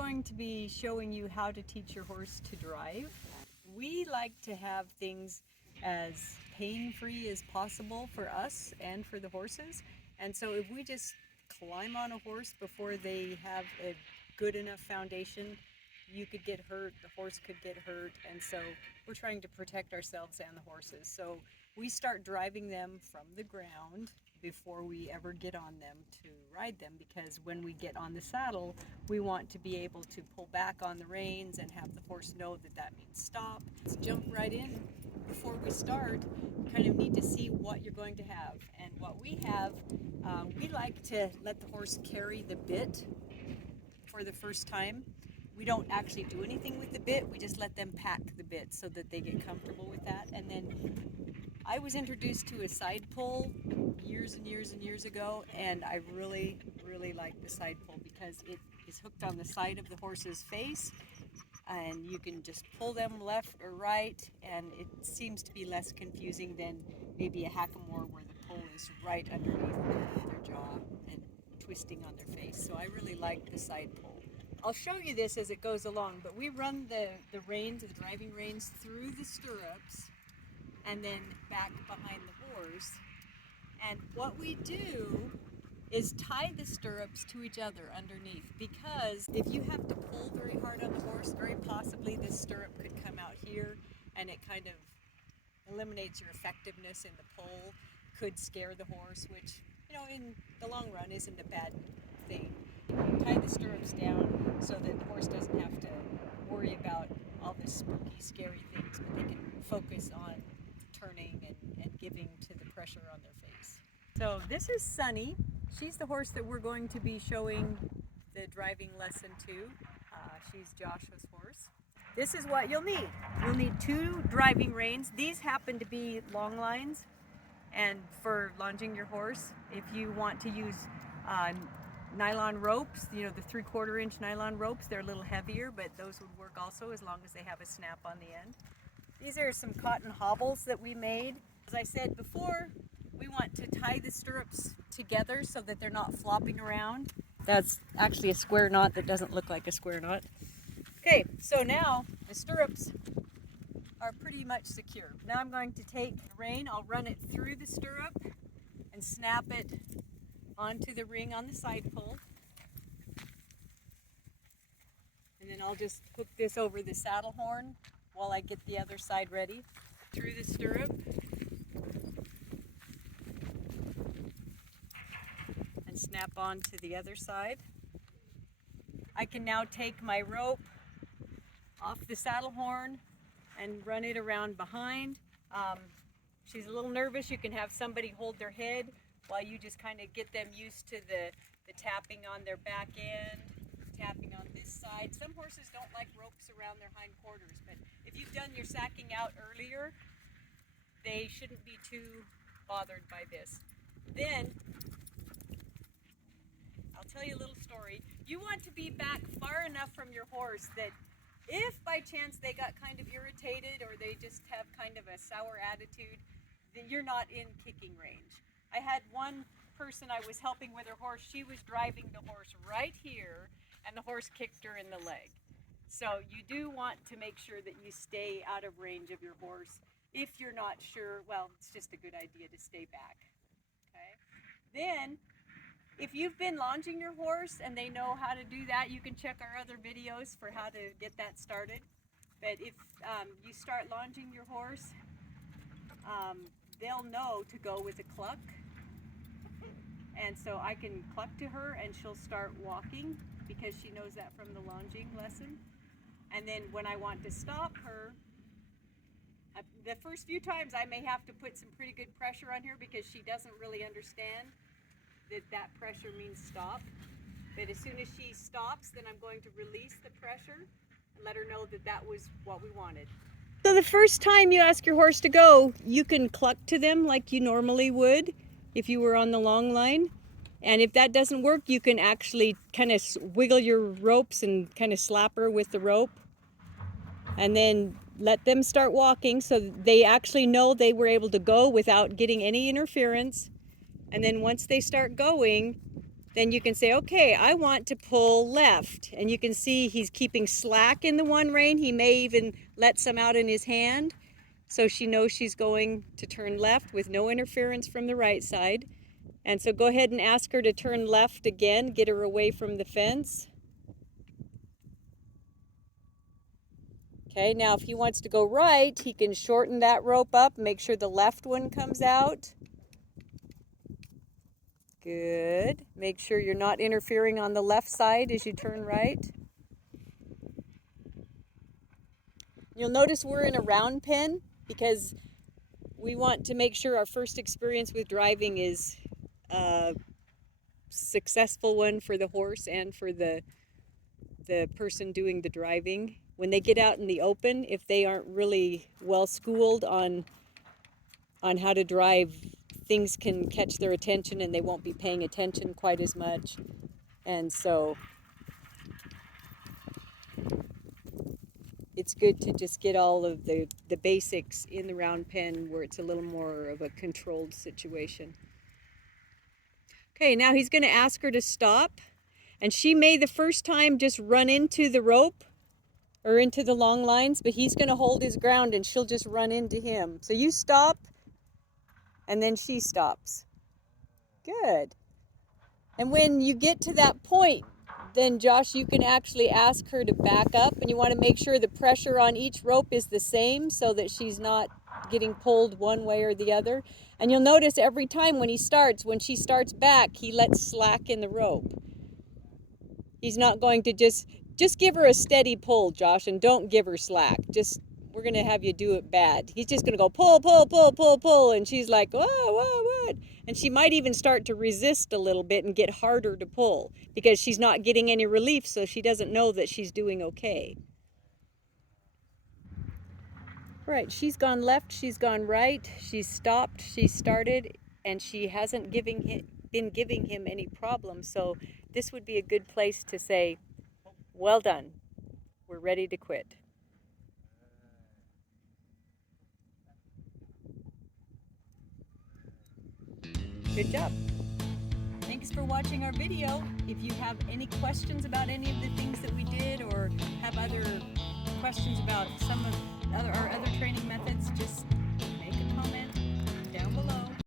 going to be showing you how to teach your horse to drive. We like to have things as pain-free as possible for us and for the horses. And so if we just climb on a horse before they have a good enough foundation, you could get hurt, the horse could get hurt, and so we're trying to protect ourselves and the horses. So we start driving them from the ground before we ever get on them to ride them, because when we get on the saddle, we want to be able to pull back on the reins and have the horse know that that means stop. Let's jump right in. Before we start, you kind of need to see what you're going to have. And what we have, we like to let the horse carry the bit for the first time. We don't actually do anything with the bit, we just let them pack the bit so that they get comfortable with that. And then I was introduced to a side pull years and years and years ago, and I really like the side pull because it is hooked on the side of the horse's face, and you can just pull them left or right, and it seems to be less confusing than maybe a hackamore where the pull is right underneath their jaw and twisting on their face. So I really like the side pull. I'll show you this as it goes along, but we run the reins, the driving reins, through the stirrups and then back behind the horse. And what we do is tie the stirrups to each other underneath, because if you have to pull very hard on the horse, very possibly this stirrup could come out here and it kind of eliminates your effectiveness in the pull, could scare the horse, which, you know, in the long run isn't a bad thing. Tie the stirrups down so that the horse doesn't have to worry about all the spooky, scary things, but they can focus on turning and giving to the pressure on their face. So this is Sunny. She's the horse that we're going to be showing the driving lesson to. She's Joshua's horse. This is what you'll need. You'll need 2 driving reins. These happen to be long lines, and for lunging your horse, if you want to use nylon ropes, you know, the 3/4 inch nylon ropes, they're a little heavier, but those would work also as long as they have a snap on the end. These are some cotton hobbles that we made. As I said before, we want to tie the stirrups together so that they're not flopping around. That's actually a square knot that doesn't look like a square knot. Okay, so now the stirrups are pretty much secure. Now I'm going to take the rein, I'll run it through the stirrup and snap it onto the ring on the side pull. And then I'll just hook this over the saddle horn while I get the other side ready. Through the stirrup and snap on to the other side. I can now take my rope off the saddle horn and run it around behind. She's a little nervous. You can have somebody hold their head while you just kind of get them used to the tapping on their back end, tapping on this side. Some horses don't like ropes around their hindquarters, but if you've done your sacking out earlier, they shouldn't be too bothered by this. Then, I'll tell you a little story. You want to be back far enough from your horse that if by chance they got kind of irritated or they just have kind of a sour attitude, then you're not in kicking range. I had one person I was helping with her horse. She was driving the horse right here, and the horse kicked her in the leg. So you do want to make sure that you stay out of range of your horse. If you're not sure, well, it's just a good idea to stay back. Okay. Then, if you've been lunging your horse and they know how to do that, you can check our other videos for how to get that started. But if you start lunging your horse, they'll know to go with a cluck. And so I can cluck to her and she'll start walking because she knows that from the lunging lesson. And then when I want to stop her, the first few times I may have to put some pretty good pressure on her because she doesn't really understand that pressure means stop. But as soon as she stops, then I'm going to release the pressure and let her know that that was what we wanted. So the first time you ask your horse to go, you can cluck to them like you normally would if you were on the long line. And if that doesn't work, you can actually kind of wiggle your ropes and kind of slap her with the rope. And then let them start walking so they actually know they were able to go without getting any interference. And then once they start going, then you can say, okay, I want to pull left. And you can see he's keeping slack in the one rein. He may even let some out in his hand. So she knows she's going to turn left with no interference from the right side. And so go ahead and ask her to turn left again, get her away from the fence. Okay, now if he wants to go right, he can shorten that rope up, make sure the left one comes out. Good. Make sure you're not interfering on the left side as you turn right. You'll notice we're in a round pen because we want to make sure our first experience with driving is a successful one for the horse and for the person doing the driving. When they get out in the open, if they aren't really well schooled on how to drive, things can catch their attention and they won't be paying attention quite as much. And so it's good to just get all of the basics in the round pen where it's a little more of a controlled situation. Okay, now he's going to ask her to stop. And she may the first time just run into the rope or into the long lines, but he's going to hold his ground and she'll just run into him. So you stop, and then she stops. Good. And when you get to that point, then Josh, you can actually ask her to back up, and you want to make sure the pressure on each rope is the same so that she's not getting pulled one way or the other. And you'll notice every time when she starts back, he lets slack in the rope. He's not going to just give her a steady pull, Josh, and don't give her slack. We're going to have you do it bad. He's just going to go pull, pull, pull, pull, pull, and she's like, whoa, whoa, what? And she might even start to resist a little bit and get harder to pull because she's not getting any relief, so she doesn't know that she's doing okay. All right, she's gone left, she's gone right, she's stopped, she's started, and she hasn't been giving him any problems. So this would be a good place to say, well done, we're ready to quit. Good job. Thanks for watching our video. If you have any questions about any of the things that we did, or have other questions about some of our other training methods, just